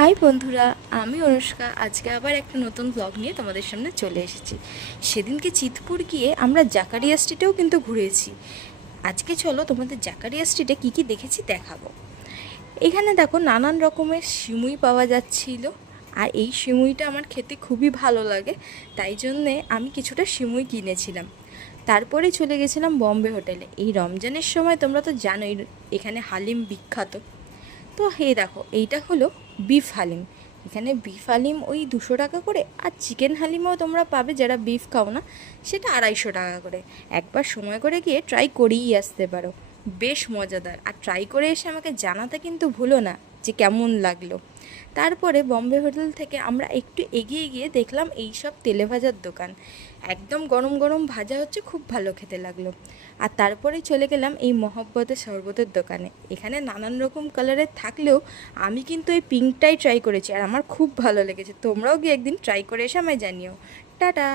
High বন্ধুরা, আমি অনুষ্কা। আজকে আবার একটা নতুন ব্লগ নিয়ে তোমাদের সামনে চলে এসেছি। সেদিনকে চিতপুর গিয়ে আমরা জাকারিয়া স্ট্রিটেও কিন্তু ঘুরেছি। আজকে চলো তোমাদের জাকারিয়া স্ট্রিটে কী কী দেখেছি দেখাবো। এখানে দেখো নানান রকমের সিমুই পাওয়া যাচ্ছিল, আর এই সিমুইটা আমার খেতে খুবই ভালো লাগে, তাই জন্যে আমি কিছুটা সিমুই কিনেছিলাম। তারপরে চলে গেছিলাম বম্বে হোটেলে। এই রমজানের সময় তোমরা তো জানোই এখানে হালিম বিখ্যাত। তো দেখো, এইটা হলো বিফ হালিম। এখানে বিফ হালিম ওই 200 টাকা করে, আর চিকেন হালিমও তোমরা পাবে যারা বিফ খাও না, সেটা 250 টাকা করে। একবার সময় করে গিয়ে ট্রাই করেই আসতে পারো, বেশ মজাদার। আর ট্রাই করে এসে আমাকে জানাতে কিন্তু ভুলো না যে কেমন লাগলো। তারপরে বম্বে হোটেল থেকে আমরা একটু এগিয়ে গিয়ে দেখলাম এই সব তেলে ভাজার দোকান। একদম গরম গরম ভাজা হচ্ছে, খুব ভালো খেতে লাগলো। আর তারপরে চলে গেলাম এই মহব্বতের শরবতের দোকানে। এখানে নানান রকম কালারের থাকলেও আমি কিন্তু এই পিঙ্কটাই ট্রাই করেছি, আর আমার খুব ভালো লেগেছে। তোমরাও গিয়ে একদিন ট্রাই করে এসে আমায় জানিও। টাটা।